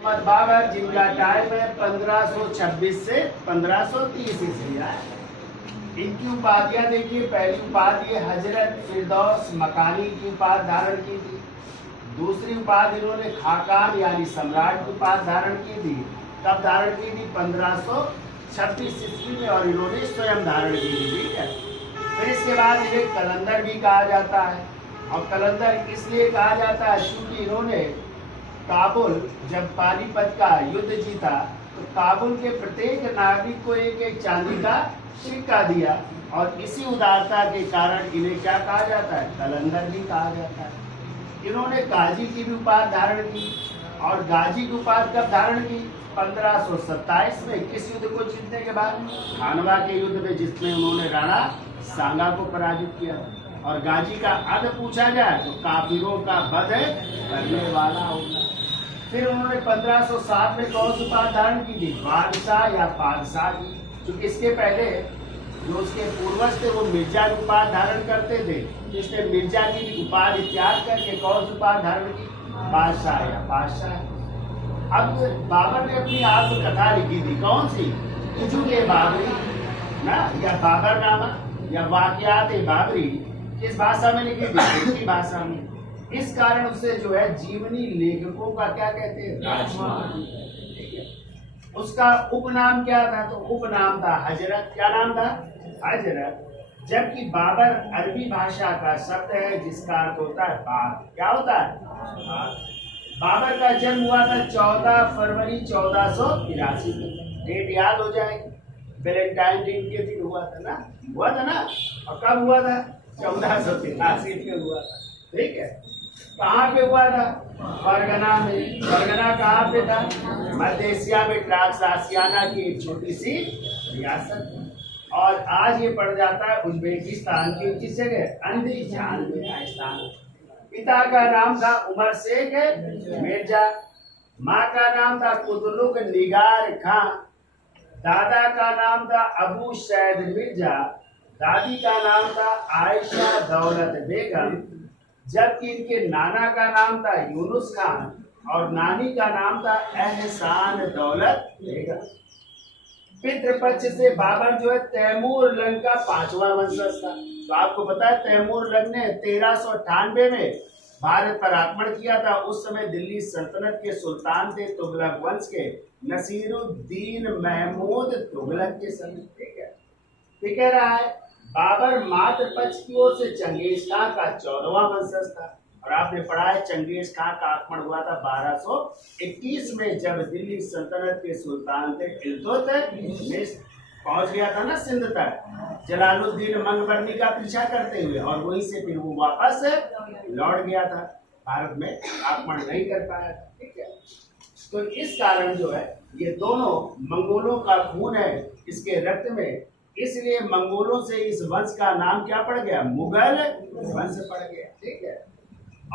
मोहम्मद बाबर जिनका टाइम है 1526 से 1530 ईस्वी है। इनकी उपाधियां देखिए, पहली उपाधि हजरत फिरदौस मकानी की उपाधि धारण की थी। दूसरी उपाधि इन्होंने खाकान यानी सम्राट की उपाधि धारण की थी। कब धारण की थी? 1526 ईस्वी में, और इन्होंने स्वयं धारण की थी। ठीक है। फिर इसके बाद इन्हें कलंदर भी कहा जाता है, और कलंदर इसलिए कहा जाता है क्योंकि इन्होंने काबुल जब पानीपत का युद्ध जीता तो काबुल के प्रत्येक नागरिक को एक एक चांदी का सिक्का दिया, और इसी उदारता के कारण इन्हें क्या कहा जाता है? कलंदर भी कहा जाता है। इन्होंने गाजी की भी उपाधि धारण की, और गाजी की उपाधि कब धारण की? 1527 में। किस युद्ध को जीतने के बाद? खानवा के युद्ध में, जिसमें उन्होंने राणा सांगा को पराजित किया। और गाजी का अर्थ पूछा जाए तो काफिरों का वध करने वाला होगा। फिर उन्होंने 1507 में कौन सी उपाधि धारण की थी? बादशाह या पादशाह की। क्योंकि इसके पहले जो उसके पूर्वज थे वो मिर्जा की उपाधि धारण करते थे, इसने मिर्जा की उपाधि त्याग करके कौन सी उपाधि धारण की? बादशाह या पादशाह। अब बाबर ने अपनी आत्मकथा लिखी थी, कौन सी? तुजुक-ए बाबरी ना, या बाबरनामा या वाक़ियात-ए-बाबरी। किस भाषा में लिखी थी? तुर्की भाषा में। इस कारण उसे जो है जीवनी लेखकों का क्या कहते हैं? राजकुमार। उसका उपनाम क्या था? तो उपनाम था हजरत। क्या नाम था? हजरत। जबकि बाबर अरबी भाषा का शब्द है जिसका अर्थ होता है बाग। क्या होता है? बाबर का जन्म हुआ था 14 फरवरी 1483 में। डेट याद हो जाएगी, वैलेंटाइन डे के दिन हुआ था ना? हुआ था ना? और कब हुआ था? 1483 में हुआ था। ठीक है। कहाँ पे हुआ था? फरगना में। फरगना कहाँ पे था? मध्य एशिया में, ट्रांसआसियाना की एक छोटी सी रियासत। और आज ये पड़ जाता है उज्बेकिस्तान की किस जगह? अंदीजान में राजस्थान। पिता का नाम था उमर शेख मिर्जा, माँ का नाम था कुतलुक निगार खां, दादा का नाम था अबू सैद मिर्जा, दादी का नाम था आयशा दौलत बेगम, जबकि इनके नाना का नाम था यूनुस खान और नानी का नाम था एहसान दौलत बेगम। पितृपक्ष से बाबर जो है तैमूर लंग का 5वां वंशज था। तो आपको पता है तैमूर लंग ने 1398 में भारत पर आक्रमण किया था। उस समय दिल्ली सल्तनत के सुल्तान थे तुगलक वंश के नसीरुद्दीन महमूद तुगलक के समय। ठीक है। ये कह रहा है बाबर मातृपक्ष की ओर से चंगेज खां का 14वां वंशज था। और आपने पढ़ा है चंगेज खां का आक्रमण हुआ था 1221 में, जब दिल्ली सल्तनत के सुल्तान थे इल्तुतमिश पहुंच गया था ना सिंध तक जलालुद्दीन मंगबरनी का पीछा करते हुए, और वहीं से फिर वो वापस लौट गया था, भारत में आक्रमण नहीं कर पाया। ठीक है। तो इस कारण जो है ये दोनों मंगोलों का खून है इसके रक्त में, इसलिए मंगोलों से इस वंश का नाम क्या पड़ गया? मुगल वंश पड़ गया। ठीक है।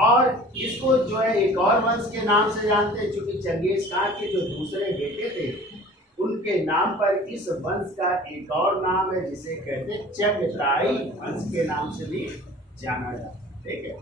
और इसको जो है एक और वंश के नाम से जानते हैं, क्योंकि चंगेज खां के जो दूसरे बेटे थे उनके नाम पर इस वंश का एक और नाम है जिसे कहते हैं चगताई वंश के नाम से भी जाना जाता है। ठीक है।